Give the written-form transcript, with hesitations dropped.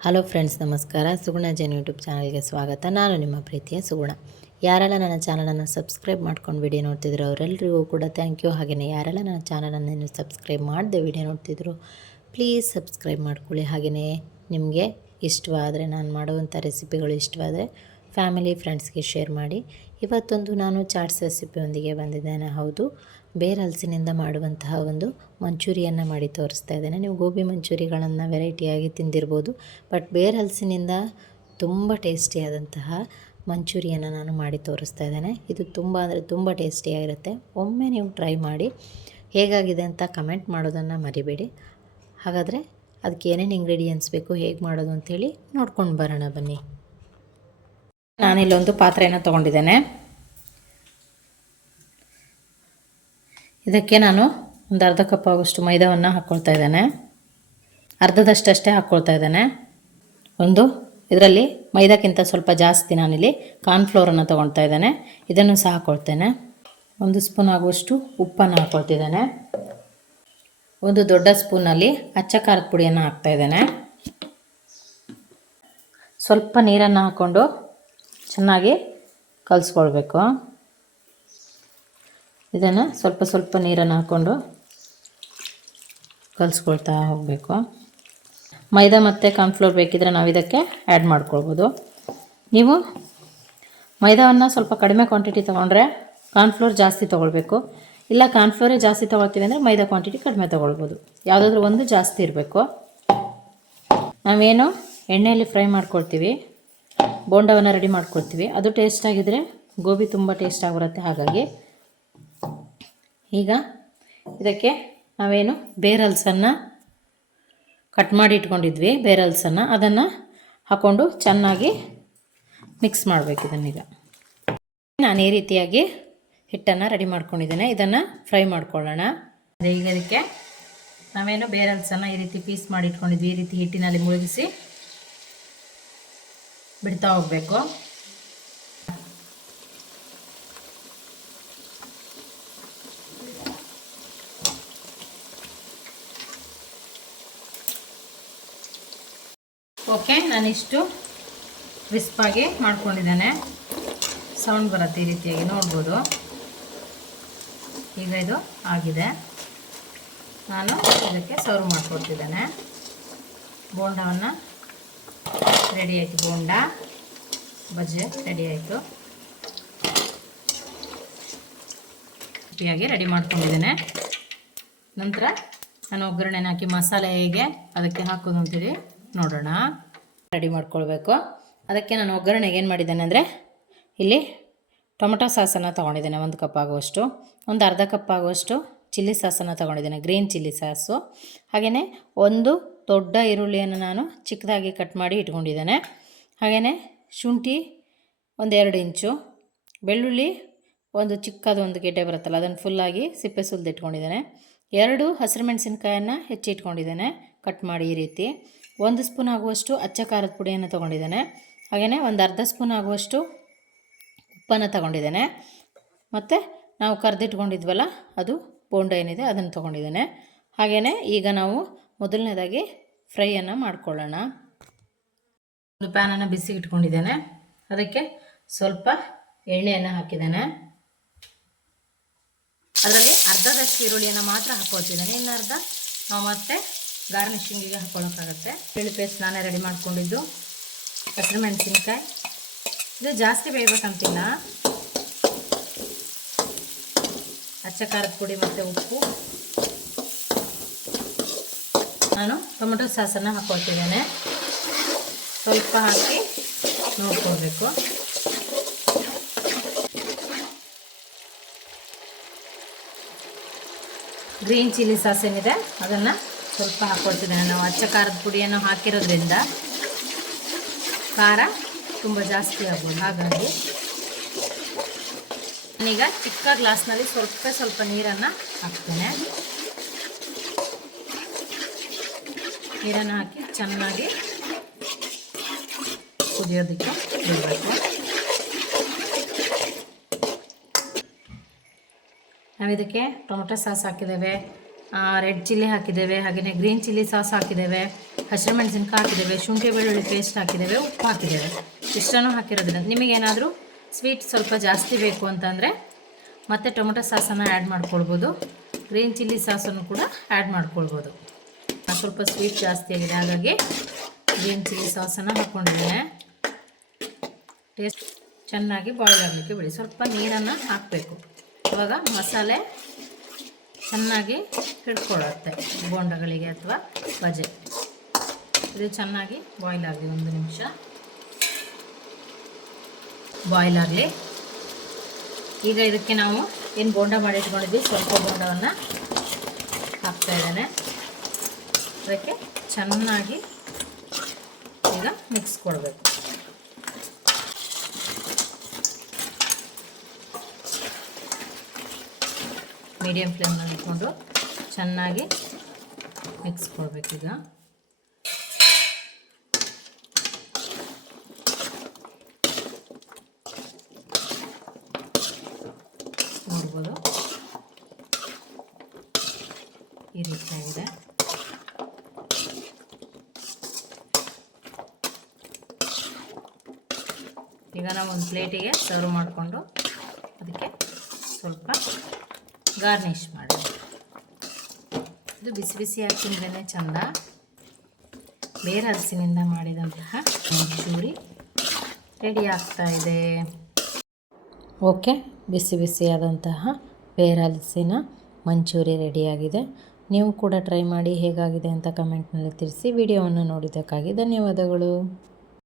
Hello friends, ನಮಸ್ಕಾರ. ಸುಗುಣ Jain YouTube ಚಾನಲ್ಗೆ ಸ್ವಾಗತ. ನಾನು ನಿಮ್ಮ ಪ್ರೀತಿಯ ಸುಗುಣ. ಯಾರೆಲ್ಲ ನನ್ನ ಚಾನಲನ್ನು ಸಬ್ಸ್ಕ್ರೈಬ್ ಮಾಡ್ಕೊಂಡು ವಿಡಿಯೋ ನೋಡ್ತಿದ್ರು ಅವರೆಲ್ಲರಿಗೂ ಕೂಡ ಥ್ಯಾಂಕ್ ಯು. ಹಾಗೆಯೇ ಯಾರೆಲ್ಲ ನನ್ನ ಚಾನಲನ್ನು ಸಬ್ಸ್ಕ್ರೈಬ್ ಮಾಡದೆ ವಿಡಿಯೋ ನೋಡ್ತಿದ್ರು ಪ್ಲೀಸ್ ಸಬ್ಸ್ಕ್ರೈಬ್ ಮಾಡ್ಕೊಳ್ಳಿ. ಹಾಗೆಯೇ ನಿಮಗೆ ಇಷ್ಟವಾದರೆ, ನಾನು ಮಾಡುವಂಥ ರೆಸಿಪಿಗಳು ಇಷ್ಟವಾದರೆ ಫ್ಯಾಮಿಲಿ ಫ್ರೆಂಡ್ಸ್ಗೆ ಶೇರ್ ಮಾಡಿ. ಇವತ್ತೊಂದು ನಾನು ಚಾಟ್ಸ್ ರೆಸಿಪಿಯೊಂದಿಗೆ ಬಂದಿದ್ದೇನೆ. ಹೌದು, ಬೇರೆ ಹಲಸಿನಿಂದ ಮಾಡುವಂತಹ ಒಂದು ಮಂಚೂರಿಯನ್ನು ಮಾಡಿ ತೋರಿಸ್ತಾ ಇದ್ದೇನೆ. ನೀವು ಗೋಬಿ ಮಂಚೂರಿಗಳನ್ನು ವೆರೈಟಿಯಾಗಿ ತಿಂದಿರ್ಬೋದು, ಬಟ್ ಬೇರೆ ಹಲಸಿನಿಂದ ತುಂಬ ಟೇಸ್ಟಿಯಾದಂತಹ ಮಂಚೂರಿಯನ್ನು ನಾನು ಮಾಡಿ ತೋರಿಸ್ತಾ ಇದ್ದೇನೆ. ಇದು ತುಂಬ ಅಂದರೆ ತುಂಬ ಟೇಸ್ಟಿಯಾಗಿರುತ್ತೆ. ಒಮ್ಮೆ ನೀವು ಟ್ರೈ ಮಾಡಿ, ಹೇಗಾಗಿದೆ ಅಂತ ಕಮೆಂಟ್ ಮಾಡೋದನ್ನು ಮರಿಬೇಡಿ. ಹಾಗಾದರೆ ಅದಕ್ಕೆ ಏನೇನು ಇಂಗ್ರೀಡಿಯೆಂಟ್ಸ್ ಬೇಕು, ಹೇಗೆ ಮಾಡೋದು ಅಂಥೇಳಿ ನೋಡ್ಕೊಂಡು ಬರೋಣ ಬನ್ನಿ. ನಾನಿಲ್ಲೊಂದು ಪಾತ್ರೆಯನ್ನು ತೊಗೊಂಡಿದ್ದೇನೆ. ಇದಕ್ಕೆ ನಾನು ಒಂದು ಅರ್ಧ ಕಪ್ ಆಗೋಷ್ಟು ಮೈದಾವನ್ನು ಹಾಕ್ಕೊಳ್ತಾ ಇದ್ದೇನೆ. ಅರ್ಧದಷ್ಟೇ ಹಾಕ್ಕೊಳ್ತಾ ಇದ್ದೇನೆ. ಇದರಲ್ಲಿ ಮೈದಾಕ್ಕಿಂತ ಸ್ವಲ್ಪ ಜಾಸ್ತಿ ನಾನಿಲ್ಲಿ ಕಾರ್ನ್ಫ್ಲೋರನ್ನು ತೊಗೊಳ್ತಾ ಇದ್ದೇನೆ. ಇದನ್ನು ಸಹ ಹಾಕ್ಕೊಳ್ತೇನೆ. 1 ಸ್ಪೂನ್ ಆಗುವಷ್ಟು ಉಪ್ಪನ್ನು ಹಾಕ್ಕೊಳ್ತಿದ್ದೇನೆ. 1 ದೊಡ್ಡ ಸ್ಪೂನಲ್ಲಿ ಅಚ್ಚ ಖಾರದ ಪುಡಿಯನ್ನು ಹಾಕ್ತಾಯಿದ್ದೇನೆ. ಸ್ವಲ್ಪ ನೀರನ್ನು ಹಾಕ್ಕೊಂಡು ಚೆನ್ನಾಗಿ ಕಲಿಸ್ಕೊಳ್ಬೇಕು. ಇದನ್ನು ಸ್ವಲ್ಪ ನೀರನ್ನು ಹಾಕ್ಕೊಂಡು ಕಲಿಸ್ಕೊಳ್ತಾ ಹೋಗಬೇಕು. ಮೈದಾ ಮತ್ತು ಕಾರ್ನ್ಫ್ಲೋರ್ ಬೇಕಿದ್ರೆ ನಾವು ಇದಕ್ಕೆ ಆ್ಯಡ್ ಮಾಡ್ಕೊಳ್ಬೋದು. ನೀವು ಮೈದಾವನ್ನು ಸ್ವಲ್ಪ ಕಡಿಮೆ ಕ್ವಾಂಟಿಟಿ ತೊಗೊಂಡ್ರೆ ಕಾರ್ನ್ಫ್ಲೋರ್ ಜಾಸ್ತಿ ತೊಗೊಳ್ಬೇಕು. ಇಲ್ಲ ಕಾರ್ನ್ಫ್ಲೋರೇ ಜಾಸ್ತಿ ತೊಗೊಳ್ತೀವಿ ಅಂದರೆ ಮೈದಾ ಕ್ವಾಂಟಿಟಿ ಕಡಿಮೆ ತೊಗೊಳ್ಬೋದು. ಯಾವುದಾದ್ರೂ ಒಂದು ಜಾಸ್ತಿ ಇರಬೇಕು. ನಾವೇನು ಎಣ್ಣೆಯಲ್ಲಿ ಫ್ರೈ ಮಾಡ್ಕೊಳ್ತೀವಿ, ಬೋಂಡವನ್ನು ರೆಡಿ ಮಾಡ್ಕೊಳ್ತೀವಿ, ಅದು ಟೇಸ್ಟಾಗಿದ್ದರೆ ಗೋಬಿ ತುಂಬ ಟೇಸ್ಟಾಗಿ ಬರುತ್ತೆ. ಹಾಗಾಗಿ ಈಗ ಇದಕ್ಕೆ ನಾವೇನು ಬೇರೆ ಹಲಸನ್ನು ಕಟ್ ಮಾಡಿ ಇಟ್ಕೊಂಡಿದ್ವಿ, ಬೇರೆ ಹಲಸನ್ನು ಅದನ್ನು ಹಾಕ್ಕೊಂಡು ಚೆನ್ನಾಗಿ ಮಿಕ್ಸ್ ಮಾಡಬೇಕು. ಇದನ್ನೀಗ ನಾನು ಈ ರೀತಿಯಾಗಿ ಹಿಟ್ಟನ್ನು ರೆಡಿ ಮಾಡ್ಕೊಂಡಿದ್ದೇನೆ. ಇದನ್ನು ಫ್ರೈ ಮಾಡ್ಕೊಳ್ಳೋಣ. ಈಗ ಇದಕ್ಕೆ ನಾವೇನು ಬೇರೆ ಹಲಸನ್ನು ಈ ರೀತಿ ಪೀಸ್ ಮಾಡಿ ಇಟ್ಕೊಂಡಿದ್ವಿ, ಈ ರೀತಿ ಹಿಟ್ಟಿನಲ್ಲಿ ಮುಳುಗಿಸಿ ಬಿಡ್ತಾ ಹೋಗಬೇಕು. ಓಕೆ, ನಾನಿಷ್ಟು ಕ್ರಿಸ್ಪಾಗಿ ಮಾಡ್ಕೊಂಡಿದ್ದೇನೆ. ಸೌಂಡ್ ಬರುತ್ತೆ ಈ ರೀತಿಯಾಗಿ ನೋಡ್ಬೋದು. ಈಗ ಇದು ಆಗಿದೆ. ನಾನು ಇದಕ್ಕೆ ಸರ್ವ್ ಮಾಡ್ಕೊಳ್ತಿದ್ದೇನೆ. ಬೋಂಡವನ್ನು ರೆಡಿ ಆಯಿತು. ಬೋಂಡ ಬಜ್ಜಿ ರೆಡಿ ಆಯಿತು. ರೆಡಿಯಾಗಿ ರೆಡಿ ಮಾಡ್ಕೊಂಡಿದ್ದೇನೆ. ನಂತರ ನಾನು ಒಗ್ಗರಣೆನ ಹಾಕಿ ಮಸಾಲೆ ಹೇಗೆ ಅದಕ್ಕೆ ಹಾಕೋದು ಅಂತೇಳಿ ನೋಡೋಣ. ರೆಡಿ ಮಾಡ್ಕೊಳ್ಬೇಕು. ಅದಕ್ಕೆ ನಾನು ಒಗ್ಗರಣೆಗೆ ಏನು ಮಾಡಿದ್ದೇನೆ ಅಂದರೆ, ಇಲ್ಲಿ ಟೊಮೆಟೊ ಸಾಸನ್ನು ತೊಗೊಂಡಿದ್ದೇನೆ 1 ಕಪ್ ಆಗುವಷ್ಟು. ಒಂದು ಅರ್ಧ ಕಪ್ ಆಗುವಷ್ಟು ಚಿಲ್ಲಿ ಸಾಸನ್ನು ತೊಗೊಂಡಿದ್ದೇನೆ, ಗ್ರೀನ್ ಚಿಲ್ಲಿ ಸಾಸು. ಹಾಗೆಯೇ 1 ದೊಡ್ಡ ಈರುಳ್ಳಿಯನ್ನು ನಾನು ಚಿಕ್ಕದಾಗಿ ಕಟ್ ಮಾಡಿ ಇಟ್ಕೊಂಡಿದ್ದೇನೆ. ಹಾಗೆಯೇ ಶುಂಠಿ 1-2 ಇಂಚು, ಬೆಳ್ಳುಳ್ಳಿ ಒಂದು ಚಿಕ್ಕದೊಂದು ಗೆಡ್ಡೆ ಬರುತ್ತಲ್ಲ ಅದನ್ನು ಫುಲ್ಲಾಗಿ ಸಿಪ್ಪೆ ಸುಲಿದು ಇಟ್ಕೊಂಡಿದ್ದೇನೆ. 2 ಹಸಿರು ಮೆಣಸಿನ್ಕಾಯನ್ನು ಹೆಚ್ಚಿಟ್ಕೊಂಡಿದ್ದೇನೆ ಕಟ್ ಮಾಡಿ ಈ ರೀತಿ. 1 ಸ್ಪೂನ್ ಆಗುವಷ್ಟು ಅಚ್ಚ ಖಾರದ ಪುಡಿಯನ್ನು ತೊಗೊಂಡಿದ್ದೇನೆ. ಹಾಗೆಯೇ ಒಂದು ಅರ್ಧ ಸ್ಪೂನ್ ಆಗುವಷ್ಟು ಉಪ್ಪನ್ನು ತಗೊಂಡಿದ್ದೇನೆ. ಮತ್ತು ನಾವು ಕರೆದಿಟ್ಕೊಂಡಿದ್ವಲ್ಲ ಅದು ಬೋಂಡ ಏನಿದೆ ಅದನ್ನು ತೊಗೊಂಡಿದ್ದೇನೆ. ಹಾಗೆಯೇ ಈಗ ನಾವು ಮೊದಲನೇದಾಗಿ ಫ್ರೈಯನ್ನು ಮಾಡ್ಕೊಳ್ಳೋಣ. ಒಂದು ಪ್ಯಾನನ್ನು ಬಿಸಿ ಇಟ್ಕೊಂಡಿದ್ದೇನೆ. ಅದಕ್ಕೆ ಸ್ವಲ್ಪ ಎಣ್ಣೆಯನ್ನು ಹಾಕಿದ್ದೇನೆ. ಅದರಲ್ಲಿ ಅರ್ಧದಷ್ಟು ಈರುಳ್ಳಿಯನ್ನು ಮಾತ್ರ ಹಾಕ್ಕೊಳ್ತಿದ್ದೇನೆ. ಇನ್ನು ಅರ್ಧ ನಾವು ಮತ್ತೆ ಗಾರ್ನಿಷಿಂಗಿಗೆ ಹಾಕ್ಕೊಳ್ಳೋಕ್ಕಾಗತ್ತೆ. ಬೆಳ್ಳುಳ್ಳಿ ಪೇಸ್ಟ್ ನಾನೇ ರೆಡಿ ಮಾಡ್ಕೊಂಡಿದ್ದು, ಹಸಿರು ಮೆಣಸಿನ್ಕಾಯಿ. ಇದು ಜಾಸ್ತಿ ಬೇಯಬೇಕಂತಿಲ್ಲ. ಅಚ್ಚ ಖಾರದ ಪುಡಿ ಮತ್ತು ಉಪ್ಪು. ನಾನು ಟೊಮೆಟೊ ಸಾಸನ್ನು ಹಾಕ್ಕೊಳ್ತಿದ್ದೇನೆ. ಸ್ವಲ್ಪ ಹಾಕಿ ನೋಡ್ಕೊಳ್ಬೇಕು. ಗ್ರೀನ್ ಚಿಲ್ಲಿ ಸಾಸ್ ಏನಿದೆ ಅದನ್ನು ಸ್ವಲ್ಪ ಹಾಕ್ಕೊಳ್ತಿದ್ದೇನೆ. ನಾವು ಅಚ್ಚ ಖಾರದ ಪುಡಿಯನ್ನು ಹಾಕಿರೋದ್ರಿಂದ ಖಾರ ತುಂಬ ಜಾಸ್ತಿ ಆಗ್ಬೋದು. ಹಾಗಾಗಿ ನಾನೀಗ ಚಿಕ್ಕ ಗ್ಲಾಸ್ನಲ್ಲಿ ಸ್ವಲ್ಪ ನೀರನ್ನು ಹಾಕ್ತೇನೆ. ನೀರನ್ನು ಹಾಕಿ ಚೆನ್ನಾಗಿ ಕುದಿಯೋದಕ್ಕೆ ಬಿಡಬೇಕು. ನಾವು ಇದಕ್ಕೆ ಟೊಮೆಟೊ ಸಾಸ್ ಹಾಕಿದ್ದೇವೆ, ರೆಡ್ ಚಿಲ್ಲಿ ಹಾಕಿದ್ದೇವೆ, ಹಾಗೆಯೇ ಗ್ರೀನ್ ಚಿಲ್ಲಿ ಸಾಸ್ ಹಾಕಿದ್ದೇವೆ, ಹಸಿರು ಮೆಣಸಿನ್ಕಾಯಿ ಹಾಕಿದ್ದೇವೆ, ಶುಂಠಿ ಬೆಳ್ಳುಳ್ಳಿ ಪೇಸ್ಟ್ ಹಾಕಿದ್ದೇವೆ, ಉಪ್ಪು ಹಾಕಿದ್ದೇವೆ. ಇಷ್ಟನ್ನು ಹಾಕಿರೋದ್ರಿಂದ ನಿಮಗೇನಾದರೂ ಸ್ವೀಟ್ ಸ್ವಲ್ಪ ಜಾಸ್ತಿ ಬೇಕು ಅಂತಂದರೆ ಮತ್ತು ಟೊಮೊಟೊ ಸಾಸನ್ನು ಆ್ಯಡ್ ಮಾಡ್ಕೊಳ್ಬೋದು, ಗ್ರೀನ್ ಚಿಲ್ಲಿ ಸಾಸನ್ನು ಕೂಡ ಆ್ಯಡ್ ಮಾಡ್ಕೊಳ್ಬೋದು. ಸ್ವಲ್ಪ ಸ್ವೀಟ್ ಜಾಸ್ತಿ ಆಗಿದೆ, ಹಾಗಾಗಿ ಗ್ರೀನ್ ಚಿಲ್ಲಿ ಸಾಸನ್ನು ಹಾಕ್ಕೊಂಡಿದ್ದೇನೆ. ಟೇಸ್ಟ್ ಚೆನ್ನಾಗಿ ಬಾಯ್ಲ್ ಆಗಲಿಕ್ಕೆ ಬಿಡಿ. ಸ್ವಲ್ಪ ನೀರನ್ನು ಹಾಕಬೇಕು, ಇವಾಗ ಮಸಾಲೆ ಚೆನ್ನಾಗಿ ಹಿಡ್ಕೊಳ್ಳುತ್ತೆ ಬೋಂಡಗಳಿಗೆ ಅಥವಾ ಬಜೆ. ಇದು ಚೆನ್ನಾಗಿ ಬಾಯ್ಲ್ ಆಗಲಿ, 1 ನಿಮಿಷ ಬಾಯ್ಲ್ ಆಗಲಿ. ಈಗ ಇದಕ್ಕೆ ನಾವು ಏನು ಬೋಂಡ ಮಾಡಿ ಇಟ್ಕೊಂಡಿದ್ವಿ, ಸ್ವಲ್ಪ ಬೋಂಡವನ್ನು ಹಾಕ್ತಾ ಇದ್ದೇನೆ. ಅದಕ್ಕೆ ಚೆನ್ನಾಗಿ ಈಗ ಮಿಕ್ಸ್ ಕೊಡಬೇಕು. ಮೀಡಿಯಂ ಫ್ಲೇಮ್ನಲ್ಲಿ ಇಟ್ಕೊಂಡು ಚೆನ್ನಾಗಿ ಮಿಕ್ಸ್ ಕೊಡಬೇಕೀಗ. ನೋಡ್ಬೋದು ಈ ರೀತಿಯಾಗಿದೆ. ಈಗ ನಾವು ಒಂದು ಪ್ಲೇಟಿಗೆ ಸರ್ವ್ ಮಾಡಿಕೊಂಡು ಅದಕ್ಕೆ ಸ್ವಲ್ಪ ಗಾರ್ನಿಷ್ ಮಾಡಿ. ಇದು ಬಿಸಿ ಬಿಸಿಯಾಗಿ ತಿಂದ್ರೇ ಚೆಂದ. ಬೇರೆ ಹಲಸಿನಿಂದ ಮಾಡಿದಂತಹ ಮಂಚೂರಿ ರೆಡಿ ಆಗ್ತಾ ಇದೆ. ಓಕೆ, ಬಿಸಿ ಬಿಸಿಯಾದಂತಹ ಬೇರೆ ಹಲಸಿನ ಮಂಚೂರಿ ರೆಡಿಯಾಗಿದೆ. ನೀವು ಕೂಡ ಟ್ರೈ ಮಾಡಿ ಹೇಗಾಗಿದೆ ಅಂತ ಕಮೆಂಟ್ನಲ್ಲಿ ತಿಳಿಸಿ. ವಿಡಿಯೋವನ್ನು ನೋಡಿದ್ದಕ್ಕಾಗಿ ಧನ್ಯವಾದಗಳು.